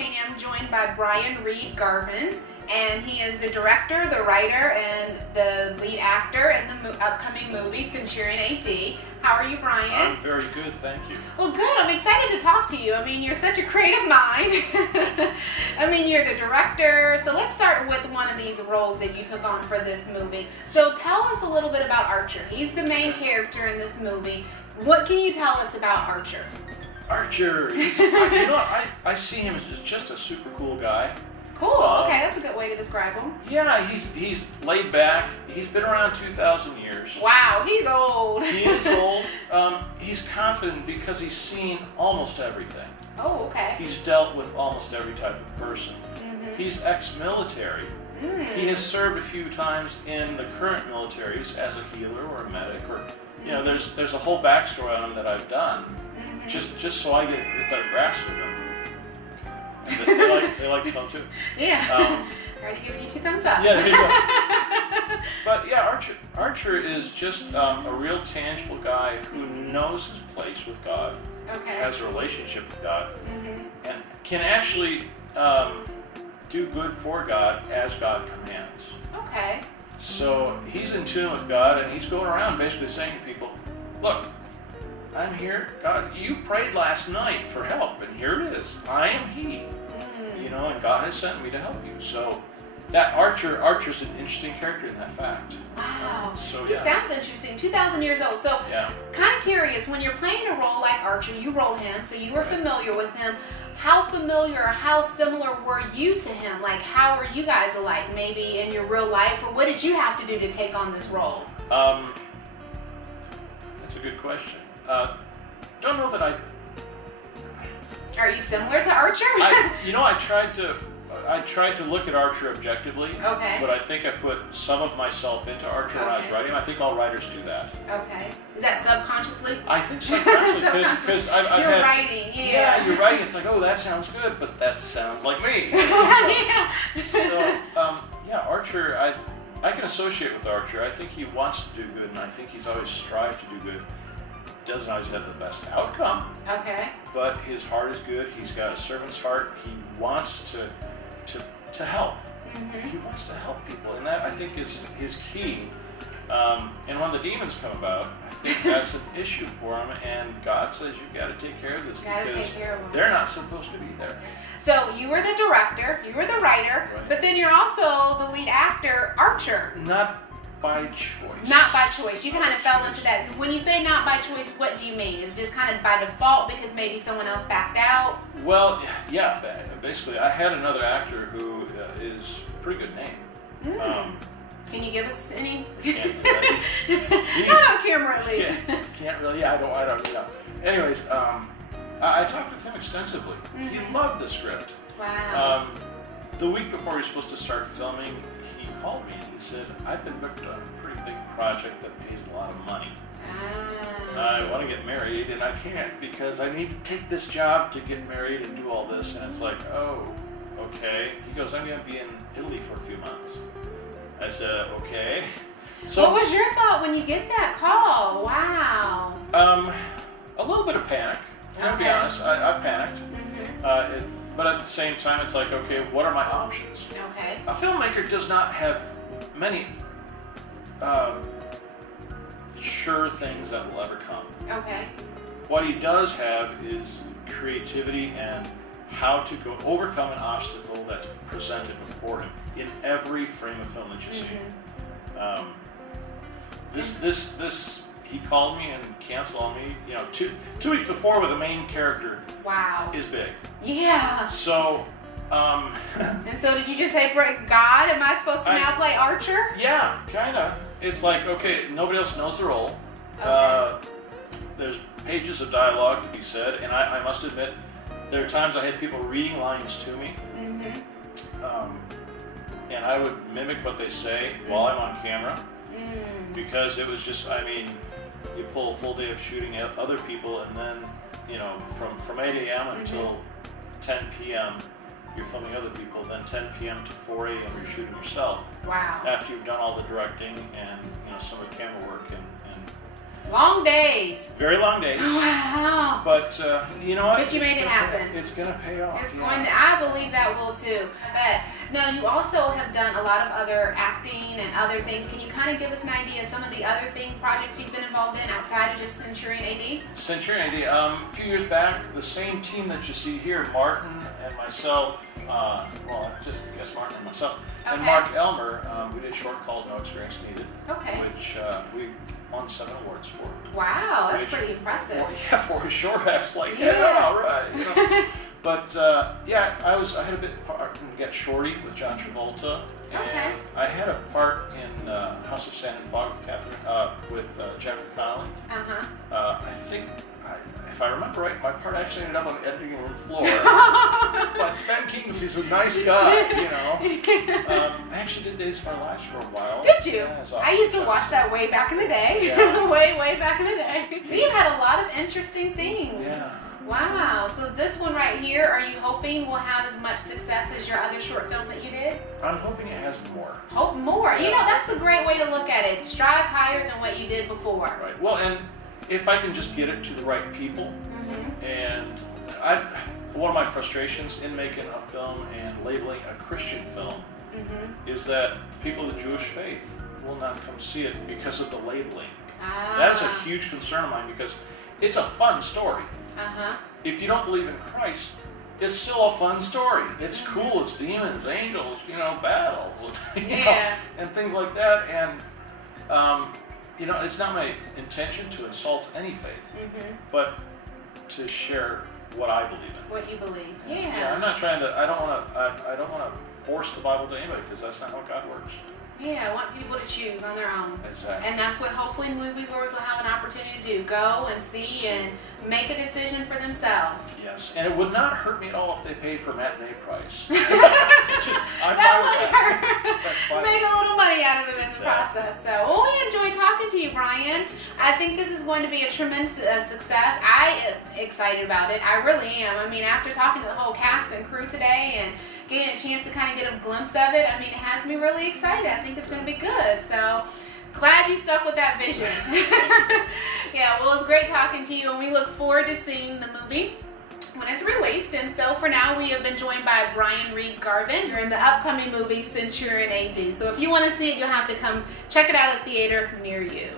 Cheney. I'm joined by Brian Reed Garvin, and he is the director, the writer, and the lead actor in the upcoming movie Centurion AD. How are you, Brian? I'm very good, thank you. Well, good. I'm excited to talk to you. I mean, you're such a creative mind. I mean, you're the director. So let's start with one of these roles that you took on for this movie. So tell us a little bit about Archer. He's the main character in this movie. What can you tell us about Archer? Archer, I see him as just a super cool guy. Cool. Okay, that's a good way to describe him. Yeah, he's laid back. He's been around 2,000 years. Wow, he's old. He is old. He's confident because he's seen almost everything. Oh, okay. He's dealt with almost every type of person. Mm-hmm. He's ex-military. He has served a few times in the current militaries as a healer or a medic, or there's a whole backstory on him that I've done, just so I get a better grasp of him. And they like the film too. Yeah. Already giving you 2 thumbs up. Yeah, there you go. But yeah, Archer is just a real tangible guy who knows his place with God, has a relationship with God, and can actually do good for God as God commands. Okay. So he's in tune with God, and he's going around basically saying to people, look, I'm here. God, you prayed last night for help, and here it is. I am he. And God has sent me to help you. So that Archer's an interesting character in that fact. Wow. So he sounds interesting. 2,000 years old. So kind of curious, when you're playing a role like Archer, you wrote him, so you were familiar with him. How familiar or how similar were you to him? Like, how are you guys alike, maybe in your real life, or what did you have to do to take on this role? That's a good question. Don't know that Are you similar to Archer? I tried to look at Archer objectively. Okay. But I think I put some of myself into Archer when I was writing. I think all writers do that. Okay. Is that subconsciously? I think subconsciously because I've had writing. Yeah, you're writing. It's like, oh, that sounds good, but that sounds like me. So Archer, I can associate with Archer. I think he wants to do good, and I think he's always strived to do good. Doesn't always have the best outcome. Okay. But his heart is good. He's got a servant's heart. He wants to help. He wants to help people, and that I think is his key. And when the demons come about, I think that's an issue for him. And God says you've got to take care of this because they're not supposed to be there. So you were the director, you were the writer, but then you're also the lead actor, Archer. Not by choice. Not by choice. You kind of fell into that. When you say not by choice, what do you mean? Is it just kind of by default because maybe someone else backed out? Well, yeah. Basically, I had another actor who is a pretty good name. Can you give us any? Not on camera, at least. Can't really. Yeah, I don't. Anyways, I talked with him extensively. He loved the script. Wow. The week before he was supposed to start filming, he called me and he said, I've been booked on a pretty big project that pays a lot of money. I want to get married and I can't because I need to take this job to get married and do all this. And it's like, oh, okay. He goes, I'm going to be in Italy for a few months. I said, okay. So, what was your thought when you get that call? Wow. A little bit of panic. I'll be honest. I panicked. But at the same time, it's like, okay, what are my options? Okay. A filmmaker does not have many sure things that will ever come. Okay. What he does have is creativity and how to overcome an obstacle that's presented before him in every frame of film that you see. This he called me and canceled on me. 2 weeks before with the main character. Wow. Is big. Yeah. So. And so did you just say, God, am I supposed to now play Archer? Yeah, kind of. It's like, okay, nobody else knows the role. Okay. There's pages of dialogue to be said, and I must admit, there are times I had people reading lines to me, and I would mimic what they say while I'm on camera, because it was just, you pull a full day of shooting at other people, and then, from 8 a.m. until 10 p.m., you're filming other people, then 10 p.m. to 4 a.m. you're shooting yourself. Wow. After you've done all the directing and some of the camera work and Long days. Very long days. Wow. But you know what? But you made it happen. It's going to pay off. It's going to, I believe that will too. I bet. Now, you also have done a lot of other acting and other things. Can you kind of give us an idea of some of the other projects you've been involved in outside of just Centurion AD? Centurion AD. A few years back, the same team that you see here, Martin and myself, just Martin and myself, and Mark Elmer, we did a short called No Experience Needed, which we won 7 awards for. Wow, that's pretty impressive. For a short, I was like, all right. You know. But I had a bit part in Get Shorty with John Travolta, and I had a part in House of Sand and Fog with Jennifer Connelly. I think, if I remember right, my part actually ended up on the editing room floor. But Ben Kingsley's a nice guy, you know. I actually did Days of Our Lives for a while. Did you? Yeah, I used to watch that way back in the day. Yeah. way back in the day. So you've had a lot of interesting things. Yeah. Wow. So this one right here, are you hoping will have as much success as your other short film that you did? I'm hoping it has more. Hope more. Yeah. You know, that's a great way to look at it. Strive higher than what you did before. Right. Well, and if I can just get it to the right people, and one of my frustrations in making a film and labeling a Christian film is that people of the Jewish faith will not come see it because of the labeling. That is a huge concern of mine because it's a fun story. If you don't believe in Christ, it's still a fun story. It's cool. It's demons, angels, you know, battles, you know, and things like that. And you know, it's not my intention to insult any faith, but to share what I believe in. What you believe. Yeah. I'm not trying to. I don't want to force the Bible to anybody because that's not how God works. Yeah, I want people to choose on their own. Exactly. And that's what hopefully moviegoers will have an opportunity to do. Go and see and make a decision for themselves. Yes, and it would not hurt me at all if they paid for matinee price. That would hurt. That's fine. Make a little money out of them in the process. So, well, we enjoyed talking to you, Brian. I think this is going to be a tremendous success. I am excited about it. I really am. I mean, after talking to the whole cast and crew today and getting a chance to kind of get a glimpse of it, I mean, it has me really excited. I think it's going to be good. So, glad you stuck with that vision. Yeah, well, it was great talking to you, and we look forward to seeing the movie when it's released. And so for now, we have been joined by Brian Reed Garvin. You're in the upcoming movie Centurion AD. So if you want to see it, you'll have to come check it out at a theater near you.